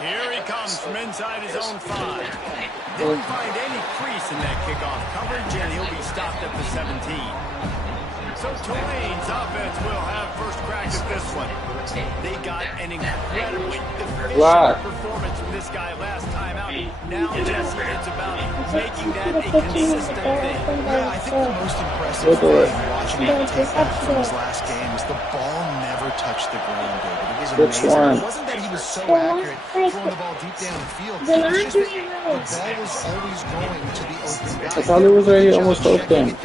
Here he comes from inside his own 5. Didn't find any crease in that kickoff coverage, and he'll be stopped at the 17. So Tulane's offense will have first crack at this one. They got an incredibly efficient performance from this guy last time out. Now, Jesse, it's about making that a consistent thing. Yeah, I think the most impressive thing watching him take that from his last game is the ball never touched the ground, David. It was amazing. It wasn't that he was so accurate throwing the ball deep down the field. It's just that the ball was always going to the open guy. I thought it was already almost open.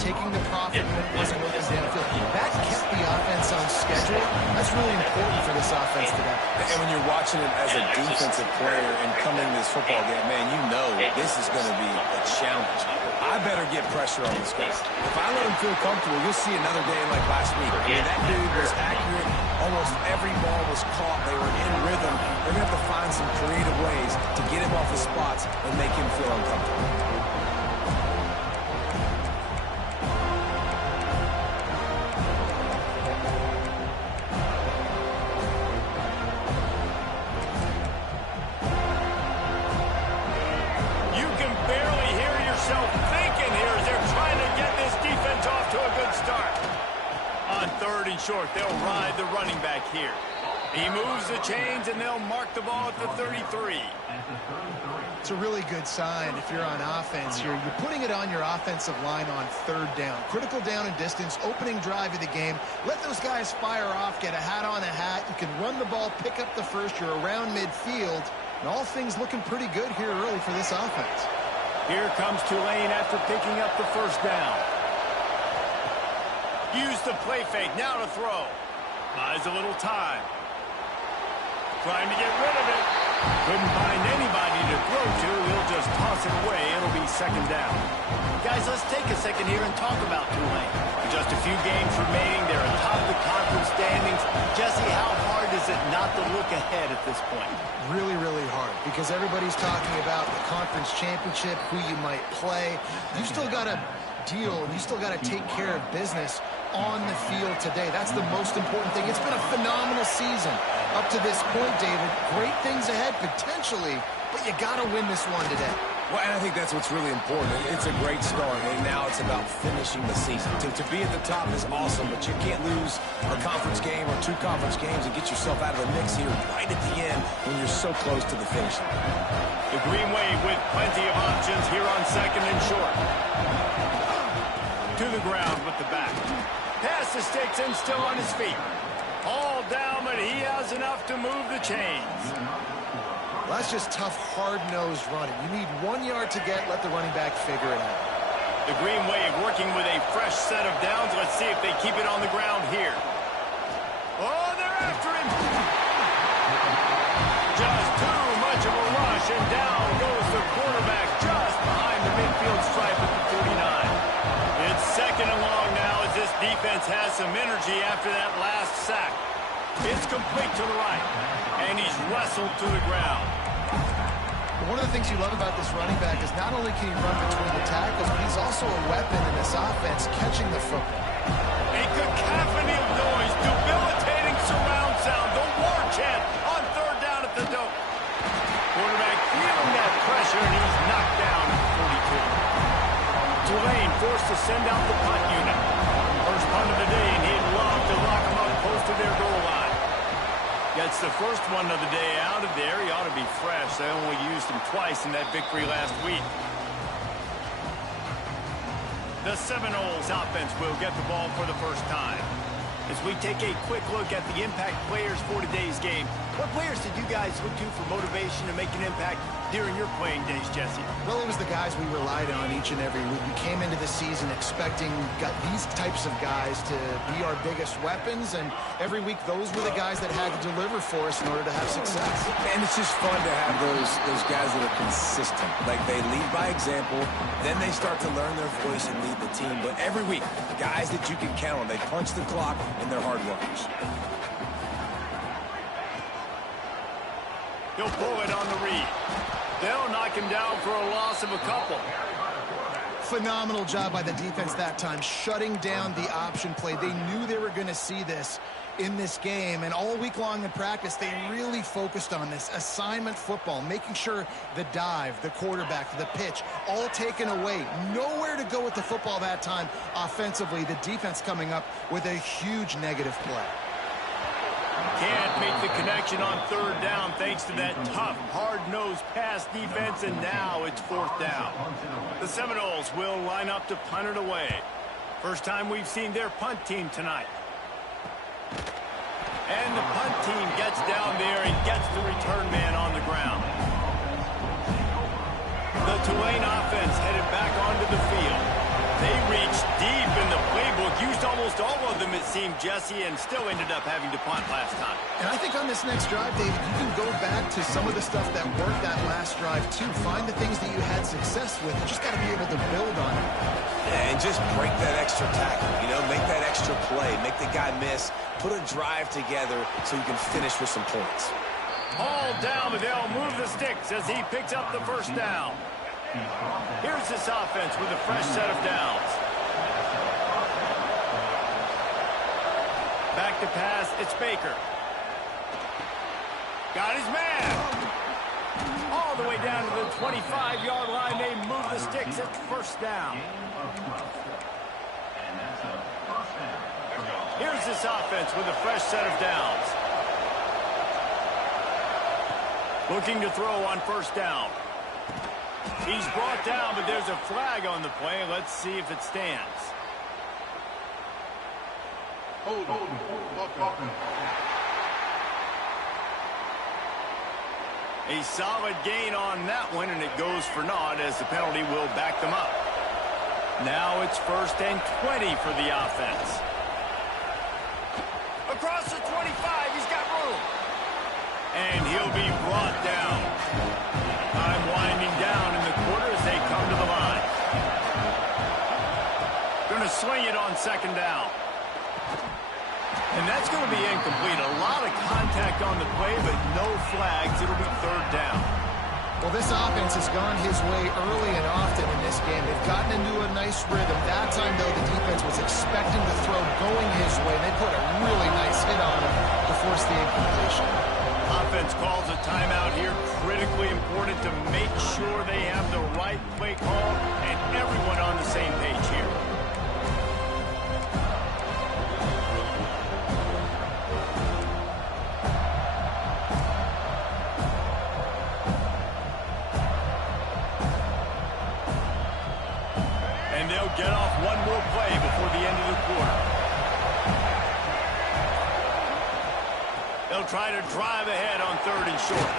Taking the profit when it wasn't looking downfield. That kept the offense on schedule. That's really important for this offense today. And when you're watching it as a defensive player and coming to this football game, man, you know this is going to be a challenge. I better get pressure on this guy. If I let him feel comfortable, you'll see another game like last week. I mean, that dude was accurate. Almost every ball was caught. They were in rhythm. They're going to have to find some creative ways to get him off his spots and make him feel uncomfortable. Short, they'll ride the running back here. He moves the chains, and they'll mark the ball at the 33. It's a really good sign if you're on offense here. You're putting it on your offensive line on third down. Critical down and distance, opening drive of the game. Let those guys fire off, get a hat on a hat. You can run the ball, pick up the first. You're around midfield. And all things looking pretty good here early for this offense. Here comes Tulane after picking up the first down. Use the play fake, now to throw. Buys a little time. Trying to get rid of it. Couldn't find anybody to throw to. He'll just toss it away. It'll be second down. Guys, let's take a second here and talk about Tulane. Just a few games remaining. They're atop the conference standings. Jesse, how hard is it not to look ahead at this point? Really, really hard, because everybody's talking about the conference championship, who you might play. You still got to deal, and you still got to take care of business on the field today. That's the most important thing. It's been a phenomenal season up to this point, David. Great things ahead, potentially, but you got to win this one today. Well, and I think that's what's really important. It's a great start, and now it's about finishing the season. To be at the top is awesome, but you can't lose a conference game or 2 conference games and get yourself out of the mix here right at the end when you're so close to the finish line. The Green Wave with plenty of options here on second and short. To the ground with the back. Pass the sticks and still on his feet. All down, but he has enough to move the chains. Well, that's just tough, hard-nosed running. You need 1 yard to get. Let the running back figure it out. The Green Wave working with a fresh set of downs. Let's see if they keep it on the ground here. Oh, they're after him. Just too much of a rush, and down goes the quarterback just behind the midfield stripe at the 49. It's second and long now as this defense has some energy after that last sack. It's complete to the right, and he's wrestled to the ground. One of the things you love about this running back is not only can he run between the tackles, but he's also a weapon in this offense catching the football. A cacophony of noise, debilitating surround sound, the war chant on third down at the dope. Quarterback feeling that pressure, and he's knocked down at 42. Tulane forced to send out the punt unit. First punt of the day, and he'd love to lock him up close to their goal line. Gets the first one of the day out of there. He ought to be fresh. They only used him twice in that victory last week. The Seminoles offense will get the ball for the first time. As we take a quick look at the impact players for today's game, what players did you guys look to for motivation to make an impact during your playing days, Jesse? Well, it was the guys we relied on each and every week. We came into the season expecting these types of guys to be our biggest weapons, and every week those were the guys that had to deliver for us in order to have success. And it's just fun to have those guys that are consistent. Like, they lead by example, then they start to learn their voice and lead the team. But every week, guys that you can count on, they punch the clock, and they're hard workers. He'll pull it on the read. They'll knock him down for a loss of a couple. Phenomenal job by the defense that time, shutting down the option play. They knew they were going to see this in this game, and all week long in practice, they really focused on this assignment football, making sure the dive, the quarterback, the pitch, all taken away. Nowhere to go with the football that time offensively. The defense coming up with a huge negative play. Can't make the connection on third down thanks to that tough, hard-nosed pass defense, and now it's fourth down. The Seminoles will line up to punt it away. First time we've seen their punt team tonight. And the punt team gets down there and gets the return man on the ground. The Tulane offense headed back onto the field. They reached deep in the playbook, used almost all of them, it seemed, Jesse, and still ended up having to punt last time. And I think on this next drive, David, you can go back to some of the stuff that worked that last drive, too. Find the things that you had success with. You just got to be able to build on it. Yeah, and just break that extra tackle, you know, make that extra play, make the guy miss, put a drive together so you can finish with some points. All down, but they'll move the sticks as he picks up the first down. Here's this offense with a fresh set of downs. Back to pass, it's Baker. Got his man. All the way down to the 25-yard line, they move the sticks at first down. Here's this offense with a fresh set of downs. Looking to throw on first down. He's brought down, but there's a flag on the play. Let's see if it stands. A solid gain on that one, and it goes for naught as the penalty will back them up. Now it's 1st and 20 for the offense. Across the 25, he's got room. And he'll be brought down. Time winding down in the quarter as they come to the line. Going to swing it on second down. And that's going to be incomplete. A lot of contact on the play, but no flags. It'll be third down. Well, this offense has gone his way early and often in this game. They've gotten into a nice rhythm. That time, though, the defense was expecting the throw going his way. They put a really nice hit on him to force the incompletion. Offense calls a timeout here. Critically important to make sure they have the right play call and everyone on the same page here. And they'll get off one more play before the end of the quarter. They'll try to drive ahead on 3rd and short.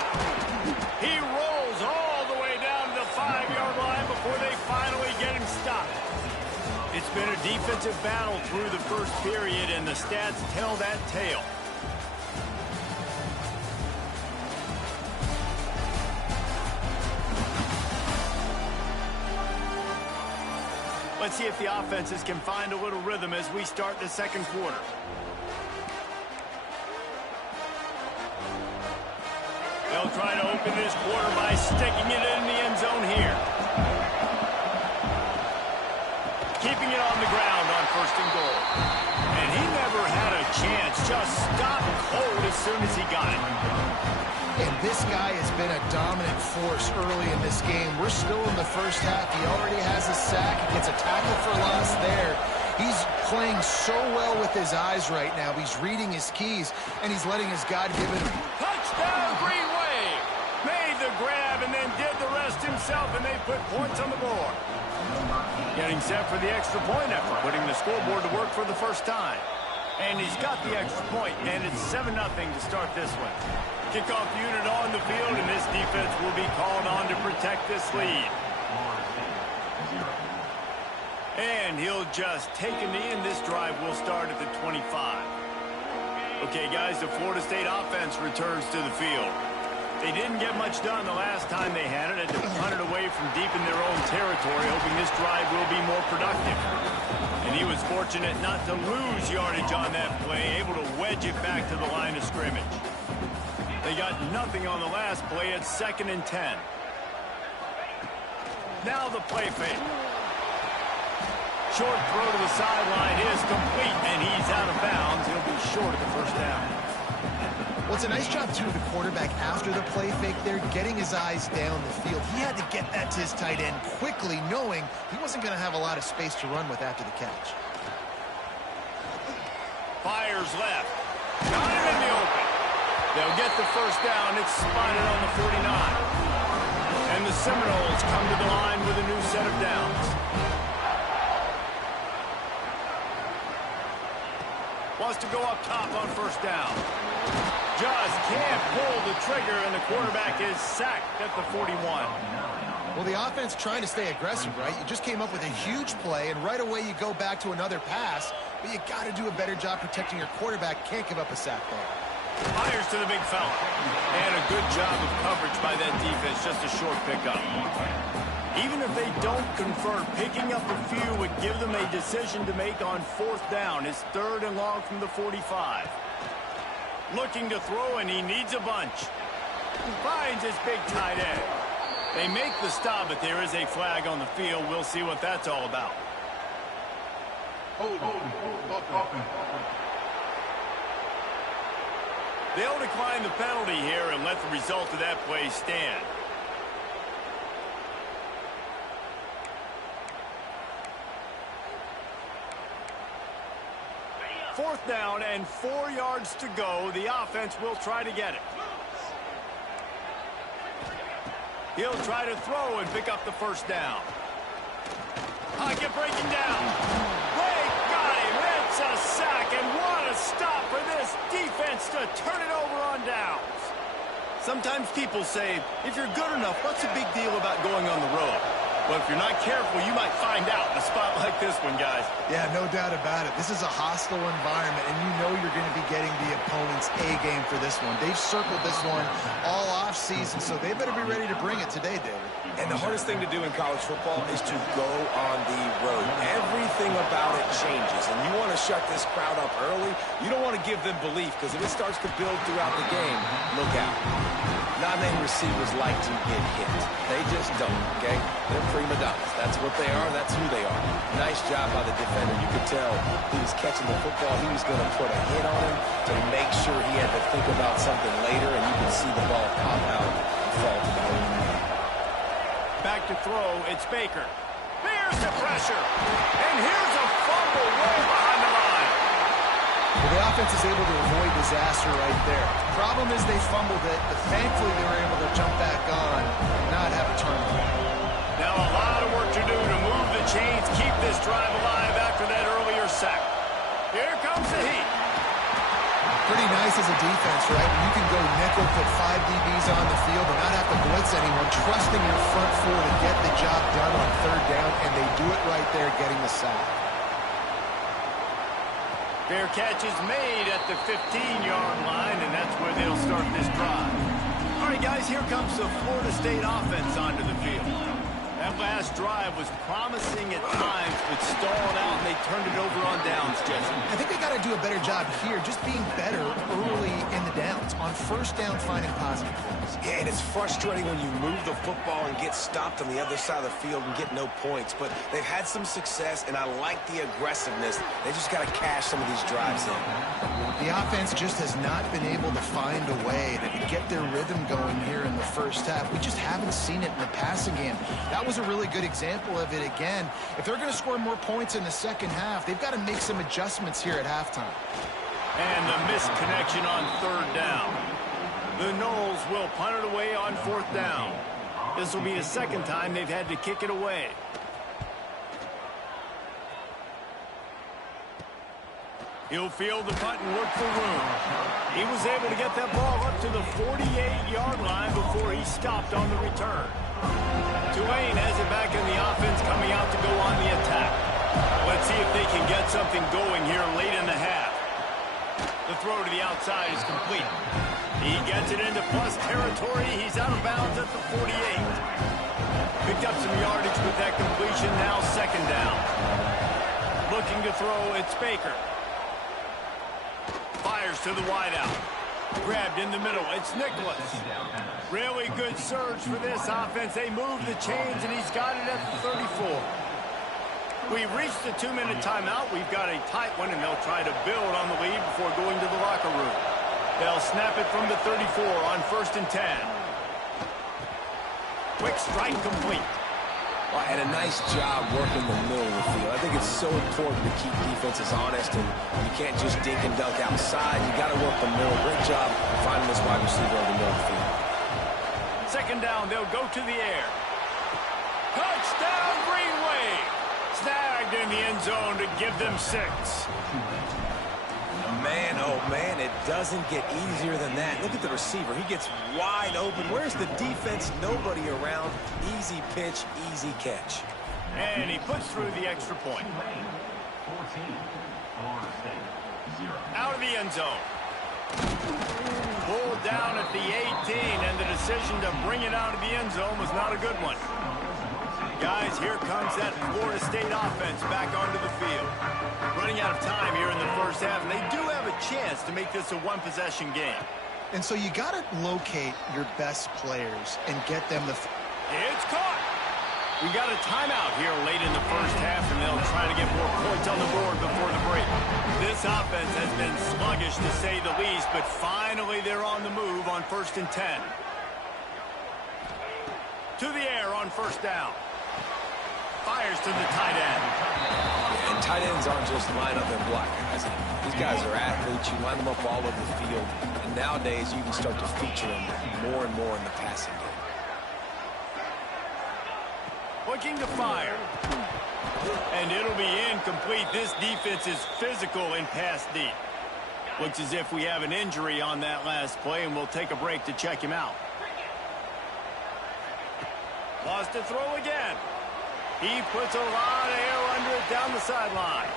He rolls all the way down to the 5-yard line before they finally get him stopped. It's been a defensive battle through the first period, and the stats tell that tale. Let's see if the offenses can find a little rhythm as we start the second quarter. They'll try to open this quarter by sticking it in the end zone here. Keeping it on the ground on 1st and goal. And he never had a chance. Just stopped cold as soon as he got it. And this guy has been a dominant force early in this game. We're still in the first half. He already has a sack. He gets a tackle for loss there. He's playing so well with his eyes right now. He's reading his keys, and he's letting his God-given Touchdown, Green Wave! Made the grab and then did the rest himself, and they put points on the board. Getting set for the extra point after putting the scoreboard to work for the first time. And he's got the extra point, and it's 7-0 to start this one. Kickoff unit on the field, and this defense will be called on to protect this lead. And he'll just take a knee, and this drive will start at the 25. Okay, guys, the Florida State offense returns to the field. They didn't get much done the last time they had it, and to punt it away from deep in their own territory, hoping this drive will be more productive. And he was fortunate not to lose yardage on that play, able to wedge it back to the line of scrimmage. They got nothing on the last play at 2nd and 10. Now the play fake. Short throw to the sideline is complete, and he's out of bounds. He'll be short of the first down. Well, it's a nice job, too, of the quarterback after the play fake there, getting his eyes down the field. He had to get that to his tight end quickly, knowing he wasn't going to have a lot of space to run with after the catch. Fires left. Got him in the open. They'll get the first down. It's spotted on the 49. And the Seminoles come to the line with a new set of downs. Wants to go up top on first down. Just can't pull the trigger, and the quarterback is sacked at the 41. Well, the offense trying to stay aggressive, right? You just came up with a huge play, and right away you go back to another pass, but you got to do a better job protecting your quarterback. Can't give up a sack there. Fires to the big fella. And a good job of coverage by that defense. Just a short pickup. Even if they don't convert, picking up a few would give them a decision to make on fourth down. It's 3rd and long from the 45. Looking to throw, and he needs a bunch. He finds his big tight end. They make the stop, but there is a flag on the field. We'll see what that's all about. They'll decline the penalty here and let the result of that play stand. Fourth down and 4 yards to go. The offense will try to get it. He'll try to throw and pick up the first down. Pocket breaking down. They got him. It's a sack, and what a stop for this defense to turn it over on downs. Sometimes people say, if you're good enough, what's the big deal about going on the road? But if you're not careful, you might find out in a spot like this one, guys. Yeah, no doubt about it. This is a hostile environment, and you know you're going to be getting the opponent's A-game for this one. They've circled this one all off-season, so they better be ready to bring it today, David. And the hardest thing to do in college football is to go on the road. Everything about it changes, and you want to shut this crowd up early. You don't want to give them belief, because if it starts to build throughout the game, look out. Non-name receivers like to get hit. They just don't, okay? They're prima donnas. That's what they are. That's who they are. Nice job by the defender. You could tell he was catching the football. He was going to put a hit on him to make sure he had to think about something later, and you could see the ball pop out and fall to the ground. Back to throw. It's Baker. There's the pressure. And here's a fumble way behind the line. Well, the offense is able to avoid disaster right there. Problem is they fumbled it, but thankfully they were able to jump back on and not have a turnover. Now a lot of work to do to move the chains, keep this drive alive after that earlier sack. Here comes the heat. Pretty nice as a defense, right? You can go nickel, put 5 DBs on the field and not have to blitz anyone, trusting your front four to get the job done on 3rd down, and they do it right there, getting the sack. Fair catch is made at the 15-yard line, and that's where they'll start this drive. All right, guys, here comes the Florida State offense onto the field. That last drive was promising at times, but stalled out, and they turned it over on downs, Jesse. I think they got to do a better job here, just being better early in the downs. On 1st down, finding positive plays. Yeah, and it's frustrating when you move the football and get stopped on the other side of the field and get no points. But they've had some success, and I like the aggressiveness. They just got to cash some of these drives in. The offense just has not been able to find a way to get their rhythm going here in the first half. We just haven't seen it in the passing game. That was a really good example of it again. If they're going to score more points in the second half, they've got to make some adjustments here at halftime. And the missed connection on 3rd down. The Noles will punt it away on 4th down. This will be the second time they've had to kick it away. He'll field the punt and look for room. He was able to get that ball up to the 48-yard line before he stopped on the return. Tulane has it back in the offense, coming out to go on the attack. Let's see if they can get something going here late in the half. The throw to the outside is complete. He gets it into plus territory. He's out of bounds at the 48. Picked up some yardage with that completion. Now 2nd down. Looking to throw, it's Baker. Fires to the wideout. Grabbed in the middle. It's Nicholas. Really good surge for this offense. They move the chains, and he's got it at the 34. We've reached the 2-minute timeout. We've got a tight one, and they'll try to build on the lead before going to the locker room. They'll snap it from the 34 on 1st and 10. Quick strike complete. Well, and a nice job working the middle of the field. I think it's so important to keep defenses honest, and you can't just dink and dunk outside. You got to work the middle. Great job finding this wide receiver over the middle of the field. 2nd down, they'll go to the air. Touchdown, Green Wave. Snagged in the end zone to give them 6. Man, oh man, it doesn't get easier than that. Look at the receiver. He gets wide open. Where's the defense? Nobody around. Easy pitch, easy catch. And he puts through the extra point. Out of the end zone. Pulled down at the 18, and the decision to bring it out of the end zone was not a good one. Guys, here comes that Florida State offense back onto the field. Running out of time here in the first half, and they do have a chance to make this a one-possession game. And so you got to locate your best players and get them the... It's caught. We got a timeout here late in the first half, and they'll try to get more points on the board before the break. This offense has been sluggish, to say the least, but finally they're on the move on 1st and 10. To the air on 1st down. Fires to the tight end. And tight ends aren't just line up and block guys. These guys are athletes. You line them up all over the field. And nowadays, you can start to feature them more and more in the passing game. Looking to fire. And it'll be incomplete. This defense is physical in pass deep. Looks as if we have an injury on that last play, and we'll take a break to check him out. Lost to throw again. He puts a lot of air under it down the sideline.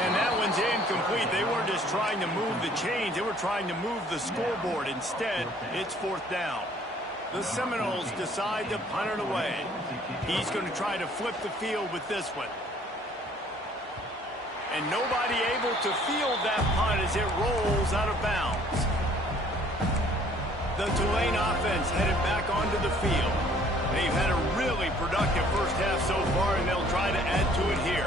And that one's incomplete. They weren't just trying to move the chains. They were trying to move the scoreboard. Instead, it's 4th down. The Seminoles decide to punt it away. He's going to try to flip the field with this one. And nobody able to field that punt as it rolls out of bounds. The Tulane offense headed back onto the field. They've had a really productive first half so far, and they'll try to add to it here.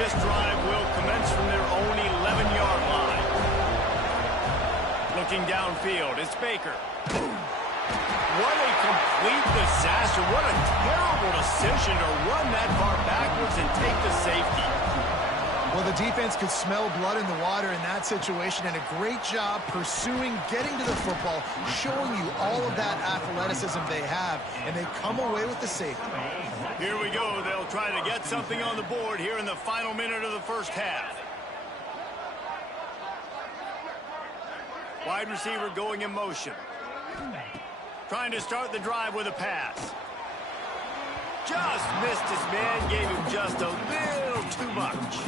This drive will commence from their own 11-yard line. Looking downfield, it's Baker. What a complete disaster. What a terrible decision to run that far backwards and take the safety. Well, the defense could smell blood in the water in that situation, and a great job pursuing, getting to the football, showing you all of that athleticism they have, and they come away with the safety. Here we go. They'll try to get something on the board here in the final minute of the first half. Wide receiver going in motion. Trying to start the drive with a pass. Just missed his man, gave him just a little too much.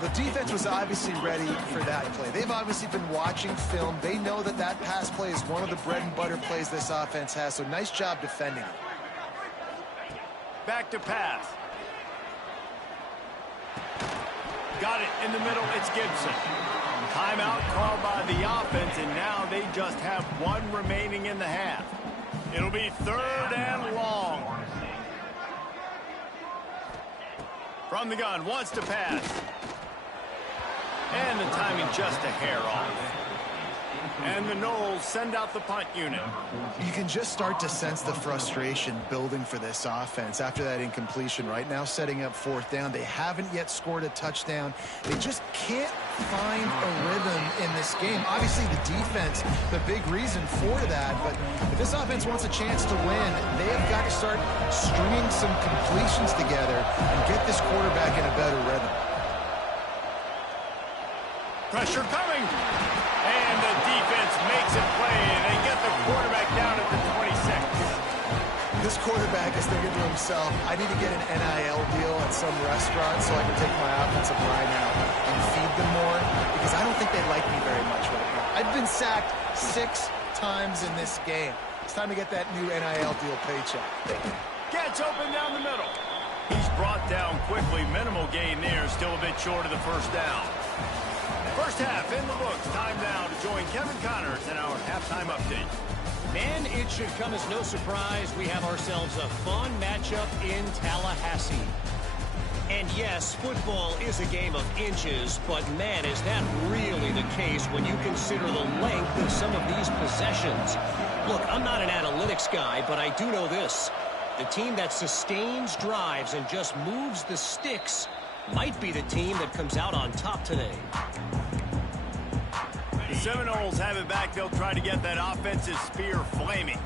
The defense was obviously ready for that play. They've obviously been watching film. They know that that pass play is one of the bread and butter plays this offense has, so nice job defending it. Back to pass. Got it in the middle, it's Gibson. Timeout called by the offense, and now they just have one remaining in the half. It'll be 3rd and long. From the gun, wants to pass. And the timing just a hair off. And the Noles send out the punt unit. You can just start to sense the frustration building for this offense after that incompletion. Right now, setting up 4th down. They haven't yet scored a touchdown. They just can't find a rhythm in this game. Obviously, the defense, the big reason for that. But if this offense wants a chance to win, they have got to start stringing some completions together and get this quarterback in a better rhythm. Pressure coming. And the defense makes it play, and they get the quarterback down at the 26. This quarterback is thinking to himself, I need to get an NIL deal at some restaurant so I can take my offensive line out and feed them more, because I don't think they like me very much right now. I've been sacked 6 times in this game. It's time to get that new NIL deal paycheck. Gets open down the middle. He's brought down quickly. Minimal gain there, still a bit short of the first down. First half in the books. Time now to join Kevin Connors in our halftime update. Man, it should come as no surprise we have ourselves a fun matchup in Tallahassee. And yes, football is a game of inches, but man, is that really the case when you consider the length of some of these possessions. Look, I'm not an analytics guy, but I do know this. The team that sustains drives and just moves the sticks might be the team that comes out on top today. The Seminoles have it back. They'll try to get that offensive spear flaming.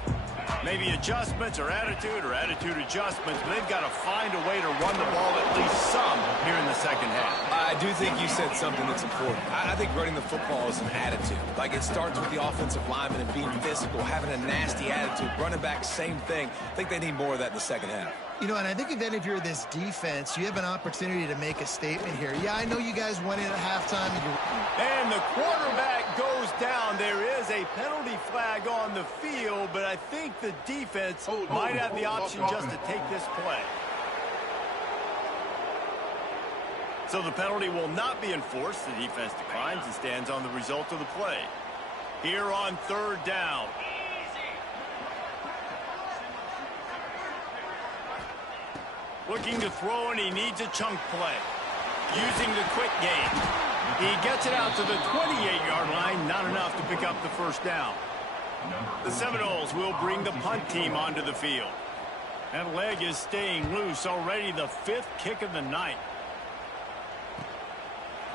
Maybe adjustments or attitude adjustments, but they've got to find a way to run the ball at least some here in the second half. I do think you said something that's important. I think running the football is an attitude. Like, it starts with the offensive lineman and being physical, having a nasty attitude. Running back, same thing. I think they need more of that in the second half. You know, and I think if you're this defense, you have an opportunity to make a statement here. Yeah, I know you guys went in at halftime. And the quarterback goes down. There is a penalty flag on the field, but I think the defense might have the option just to take this play. So the penalty will not be enforced. The defense declines and stands on the result of the play. Here on third down. Looking to throw, and he needs a chunk play. Using the quick game. He gets it out to the 28-yard line. Not enough to pick up the first down. The Seminoles will bring the punt team onto the field. That leg is staying loose. Already the 5th kick of the night.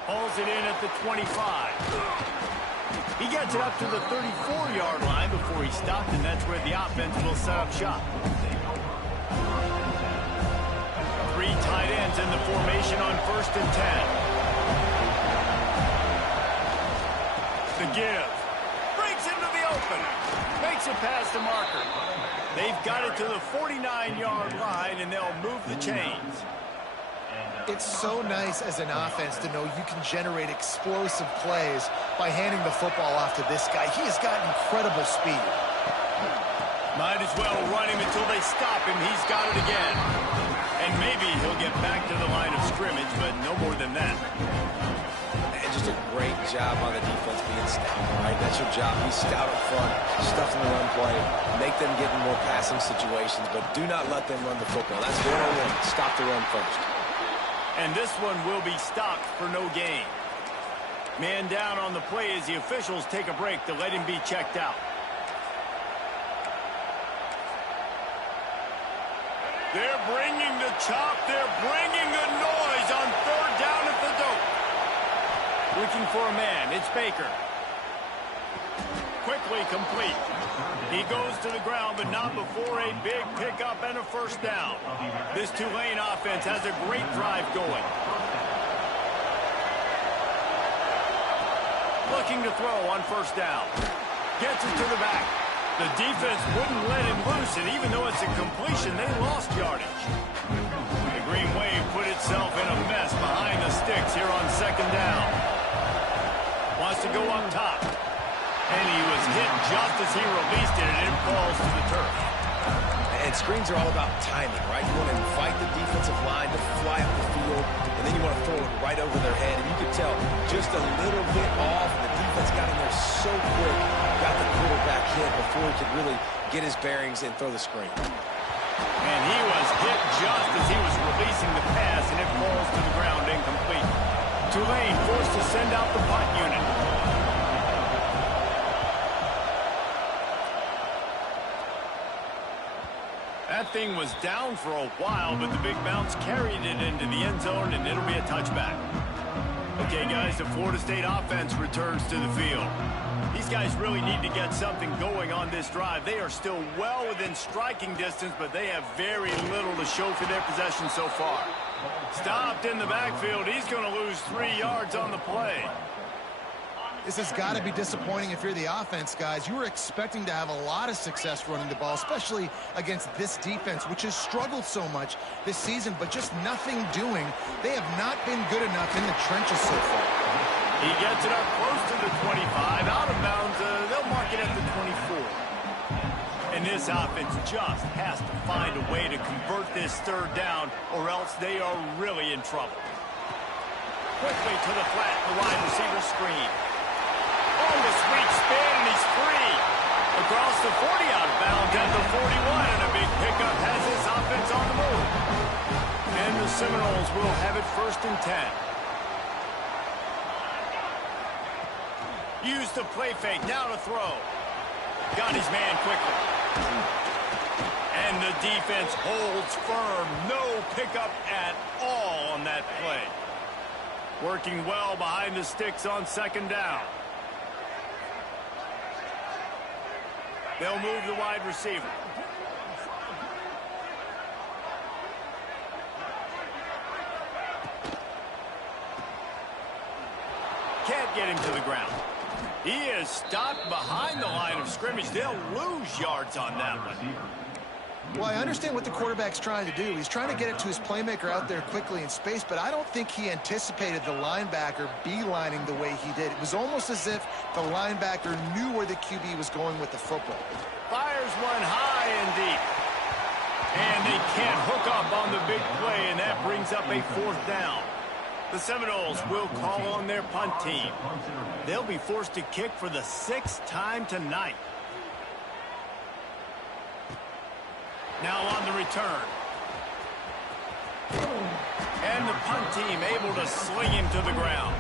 Hauls it in at the 25. He gets it up to the 34-yard line before he stopped, and that's where the offense will set up shop. 3 tight ends in the formation on 1st and 10. The give. Breaks into the open. Makes it past the marker. They've got it to the 49-yard line, and they'll move the chains. It's so nice as an offense to know you can generate explosive plays by handing the football off to this guy. He has got incredible speed. Might as well run him until they stop him. He's got it again. And maybe he'll get back to the line of scrimmage, but no more than that. And just a great job on the defense being stout, right? That's your job. Be stout up front, stuff in the run play, make them get in more passing situations, but do not let them run the football. That's 101. Stop the run first. And this one will be stopped for no gain. Man down on the play as the officials take a break to let him be checked out. They're bringing the chop. They're bringing the noise on third down at the dope. Looking for a man. It's Baker. Quickly complete. He goes to the ground, but not before a big pickup and a first down. This Tulane offense has a great drive going. Looking to throw on first down. Gets it to the back. The defense wouldn't let him loose, and even though it's a completion, they lost yardage. The Green Wave put itself in a mess behind the sticks here on second down. Wants to go up top. And he was hit just as he released it, and it falls to the turf. And screens are all about timing, right? You want to invite the defensive line to fly up the field, and then you want to throw it right over their head. And you could tell just a little bit off. The defense got in there so quick, got the quarterback hit before he could really get his bearings and throw the screen. And he was hit just as he was releasing the pass, and it falls to the ground incomplete. Tulane forced to send out the punt unit. That thing was down for a while, but the big bounce carried it into the end zone, and it'll be a touchback. Okay, guys, the Florida State offense returns to the field. These guys really need to get something going on this drive. They are still well within striking distance, but they have very little to show for their possession so far. Stopped in the backfield. He's going to lose 3 yards on the play. This has got to be disappointing if you're the offense, guys. You were expecting to have a lot of success running the ball, especially against this defense, which has struggled so much this season, but just nothing doing. They have not been good enough in the trenches so far. He gets it up close to the 25. Out of bounds, they'll mark it at the 24. And this offense just has to find a way to convert this third down, or else they are really in trouble. Quickly to the flat, the wide receiver screen. Oh, the sweet spin, and he's free. Across the 40 out of bounds at the 41, and a big pickup has this offense on the move. And the Seminoles will have it 1st and 10. Use the play fake, now to throw. Got his man quickly. And the defense holds firm. No pickup at all on that play. Working well behind the sticks on 2nd down. They'll move the wide receiver. Can't get him to the ground. He is stopped behind the line of scrimmage. They'll lose yards on that one. Well, I understand what the quarterback's trying to do. He's trying to get it to his playmaker out there quickly in space, but I don't think he anticipated the linebacker beelining the way he did. It was almost as if the linebacker knew where the QB was going with the football. Fires one high and deep. And they can't hook up on the big play, and that brings up a 4th down. The Seminoles will call on their punt team. They'll be forced to kick for the 6th time tonight. Now on the return. And the punt team able to sling him to the ground.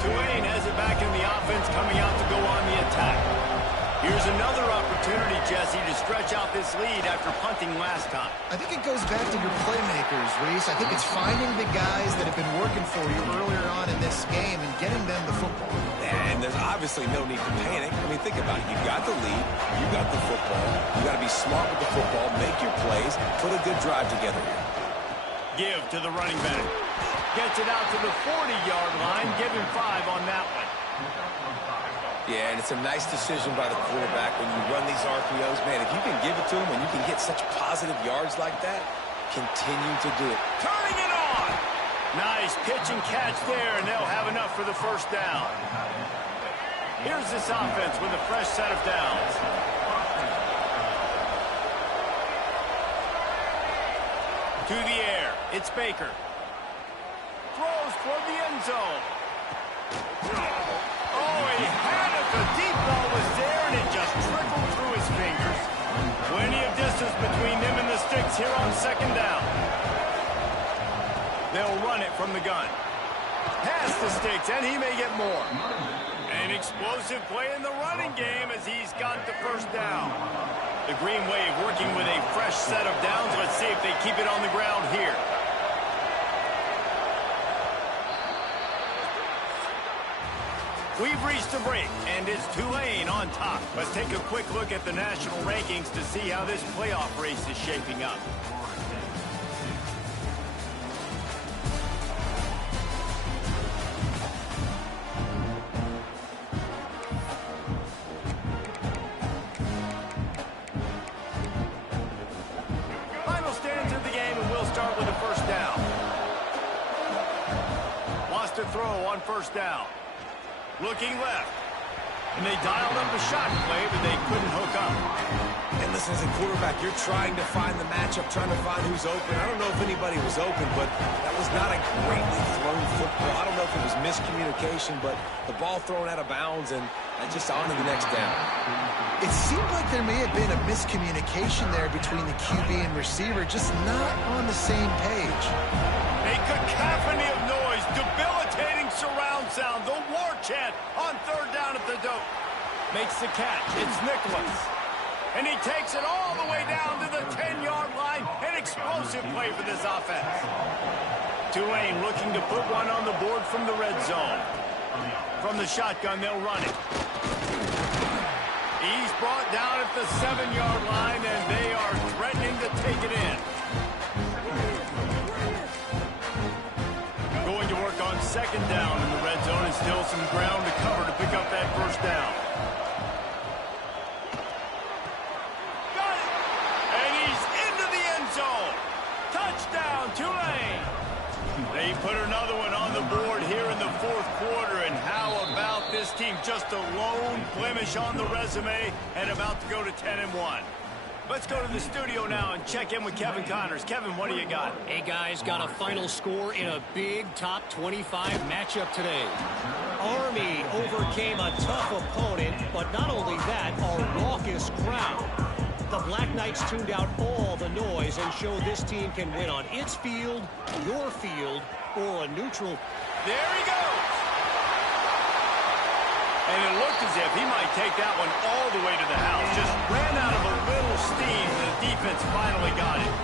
Tulane has it back in the offense, coming out to go on the attack. Here's another opportunity, Jesse, to stretch out this lead after punting last time. I think it goes back to your playmakers, Reese. I think it's finding the guys that have been working for you earlier on in this game and getting them the football. And there's obviously no need to panic. I mean, think about it. You've got the lead. You've got the football. You've got to be smart with the football, make your plays, put a good drive together here. Give to the running back. Gets it out to the 40-yard line. Give him 5 on that one. Yeah, and it's a nice decision by the quarterback when you run these RPOs. Man, if you can give it to him and you can get such positive yards like that, continue to do it. Turning it on. Nice pitch and catch there, and they'll have enough for the 1st down. Here's this offense with a fresh set of downs. To the air. It's Baker. Throws toward the end zone. Oh, he had it. The deep ball was there, and it just trickled through his fingers. Plenty of distance between them and the sticks here on 2nd down. They'll run it from the gun. Past the sticks, and he may get more. An explosive play in the running game as he's got the 1st down. The Green Wave working with a fresh set of downs. Let's see if they keep it on the ground here. We've reached a break, and it's Tulane on top. Let's take a quick look at the national rankings to see how this playoff race is shaping up. Final stands of the game, and we'll start with the 1st down. Wants to throw on 1st down. Looking left. And they dialed up a shot play, but they couldn't hook up. And listen, as a quarterback, you're trying to find the matchup, trying to find who's open. I don't know if anybody was open, but that was not a greatly thrown football. I don't know if it was miscommunication, but the ball thrown out of bounds, and just on to the next down. It seemed like there may have been a miscommunication there between the QB and receiver, just not on the same page. A cacophony of noise, debilitating surround sound, the war chant on 3rd down at the dope. Makes the catch. It's Nicholas. And he takes it all the way down to the 10-yard line. An explosive play for this offense. Tulane looking to put one on the board from the red zone. From the shotgun, they'll run it. He's brought down at the 7-yard line, and they are threatening to take it in. Going to work on 2nd down in the red zone, and still some ground to cover to pick up that 1st down. Got it! And he's into the end zone. Touchdown, Tulane! They put another one on the board here in the 4th quarter, and how about this team? Just a lone blemish on the resume and about to go to 10-1. Let's go to the studio now and check in with Kevin Connors. Kevin, what do you got? Hey, guys, got a final score in a big top 25 matchup today. Army overcame a tough opponent, but not only that, a raucous crowd. The Black Knights tuned out all the noise and showed this team can win on its field, your field, or a neutral. There he goes. And it looked as if he might take that one all the way to the house. Just ran out of a little steam, and the defense finally got it.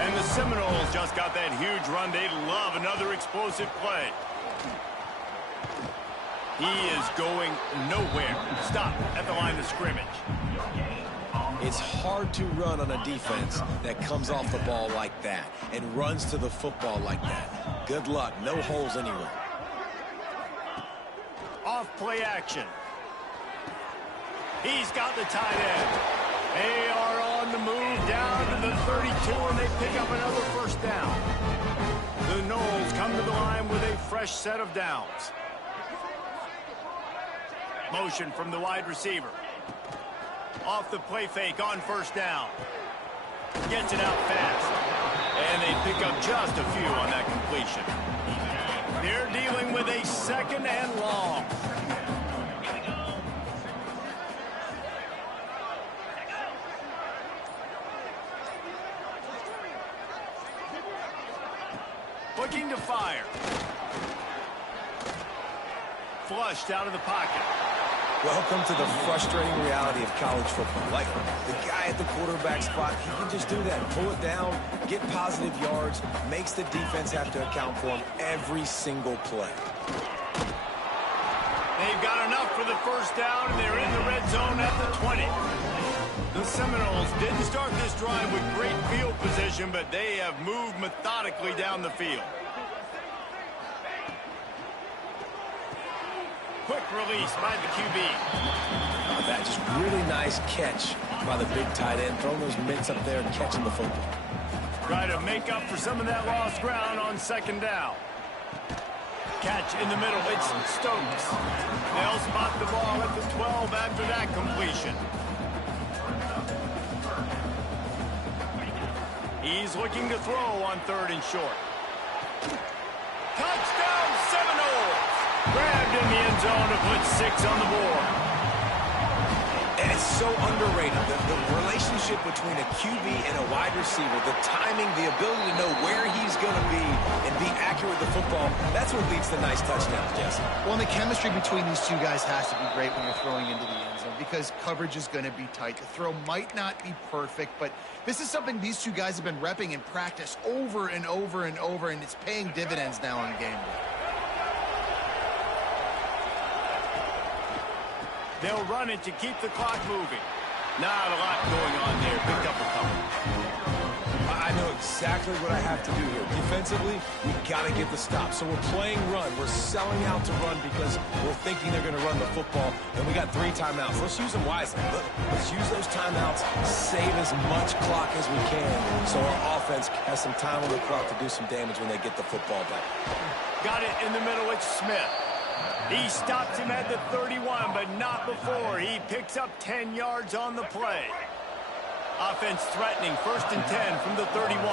And the Seminoles just got that huge run. They love another explosive play. He is going nowhere. Stop at the line of scrimmage. It's hard to run on a defense that comes off the ball like that and runs to the football like that. Good luck. No holes anywhere. Off play action. He's got the tight end. They are on the move down to the 32, and they pick up another first down. The Noles come to the line with a fresh set of downs. Motion from the wide receiver. Off the play fake on first down. Gets it out fast. And they pick up just a few on that completion. They're dealing with a second and long. Looking to fire. Flushed out of the pocket. Welcome to the frustrating reality of college football. Like, the guy at the quarterback spot, he can just do that. Pull it down, get positive yards, makes the defense have to account for him every single play. They've got enough for the first down, and they're in the red zone at the 20. The Seminoles didn't start this drive with great field position, but they have moved methodically down the field. Quick release by the QB. That just really nice catch by the big tight end, throwing those mitts up there and catching the football. Try to make up for some of that lost ground on second down. Catch in the middle. It's Stokes. They'll spot the ball at the 12 after that completion. He's looking to throw on third and short. Touchdown Seminoles! Grabbed in the end zone to put 6 on the board. And it's so underrated. The relationship between a QB and a wide receiver, the timing, the ability to know where he's going to be and be accurate with the football, that's what leads to nice touchdowns, Jesse. Well, and the chemistry between these two guys has to be great when you're throwing into the end zone because coverage is going to be tight. The throw might not be perfect, but this is something these two guys have been repping in practice over and over and over, and it's paying dividends now on game day. They'll run it to keep the clock moving. Not a lot going on there. Picked up a couple. I know exactly what I have to do here. Defensively, we got to get the stop. So we're playing run. We're selling out to run because we're thinking they're going to run the football. And we got 3 timeouts. Let's use them wisely. Let's use those timeouts, save as much clock as we can so our offense has some time on the clock to do some damage when they get the football back. Got it in the middle. It's Smith. He stops him at the 31, but not before. He picks up 10 yards on the play. Offense threatening, 1st and 10 from the 31.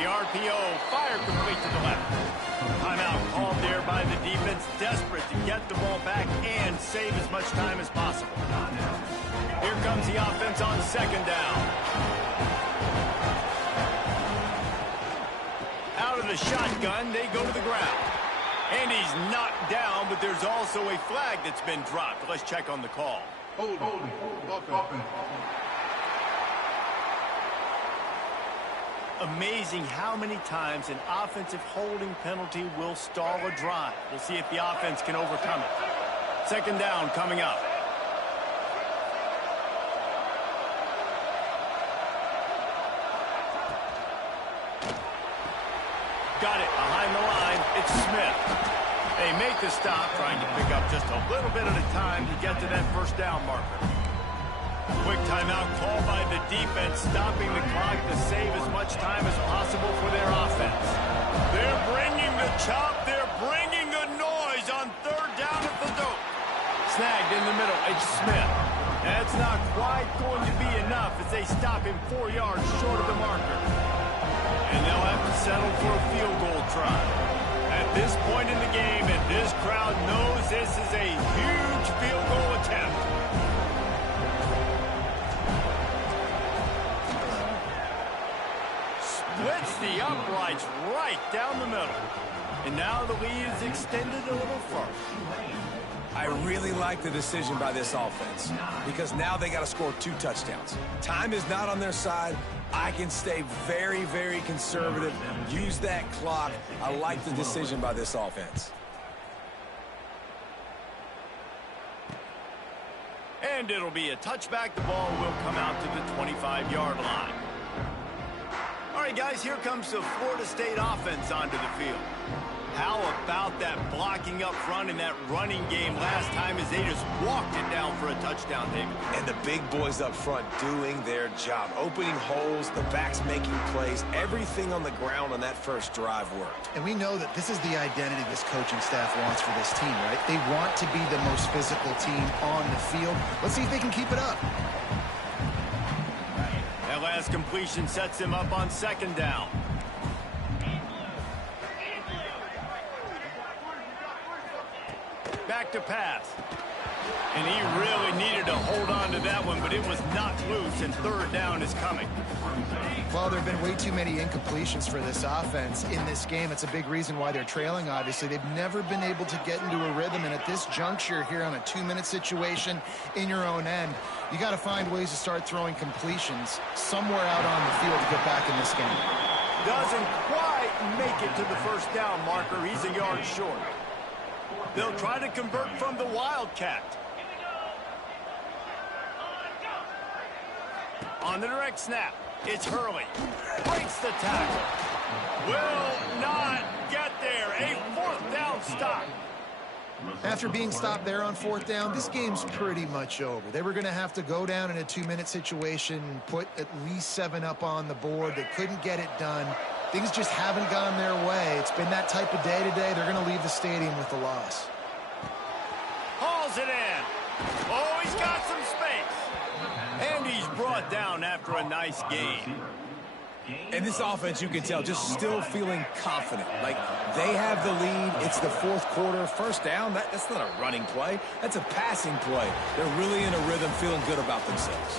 The RPO, fire complete to the left. Timeout called there by the defense, desperate to get the ball back and save as much time as possible. Here comes the offense on second down. Out of the shotgun, they go to the ground. And he's knocked down, but there's also a flag that's been dropped. Let's check on the call. Hold. Amazing how many times an offensive holding penalty will stall a drive. We'll see if the offense can overcome it. Second down coming up. Got it behind the line. It's Smith. They make the stop, trying to pick up just a little bit at a time to get to that first down marker. Quick timeout called by the defense, stopping the clock to save as much time as possible for their offense. They're bringing the chop. They're bringing the noise on third down at the dope. Snagged in the middle. It's Smith. That's not quite going to be enough as they stop him 4 yards short of the marker. And they'll have to settle for a field goal try. At this point in the game, and this crowd knows this is a huge field goal attempt. Splits the uprights right down the middle. And now the lead is extended a little further. I really like the decision by this offense because now they got to score 2 touchdowns. Time is not on their side. I can stay very, very conservative, use that clock. I like the decision by this offense. And it'll be a touchback. The ball will come out to the 25-yard line. All right, guys, here comes the Florida State offense onto the field. How about that blocking up front and that running game last time as they just walked it down for a touchdown, David? And the big boys up front doing their job. Opening holes, the backs making plays. Everything on the ground on that first drive worked. And we know that this is the identity this coaching staff wants for this team, right? They want to be the most physical team on the field. Let's see if they can keep it up. That last completion sets him up on 2nd down. Back to pass. And he really needed to hold on to that one, but it was not loose, and 3rd down is coming. Well, there have been way too many incompletions for this offense in this game. It's a big reason why they're trailing, obviously. They've never been able to get into a rhythm, and at this juncture here on a 2-minute situation in your own end, you got to find ways to start throwing completions somewhere out on the field to get back in this game. Doesn't quite make it to the 1st down marker. He's a yard short. They'll try to convert from the Wildcat. On the direct snap, it's Hurley. Breaks the tackle. Will not get there. A 4th down stop. After being stopped there on 4th down, this game's pretty much over. They were going to have to go down in a 2-minute situation, put at least 7 up on the board. They couldn't get it done. Things just haven't gone their way. It's been that type of day today. They're going to leave the stadium with a loss. Hauls it in. Oh, he's got some space. And he's brought down after a nice game. And this offense, you can tell, just still feeling confident. Like, they have the lead. It's the 4th quarter. 1st down, that's not a running play. That's a passing play. They're really in a rhythm, feeling good about themselves.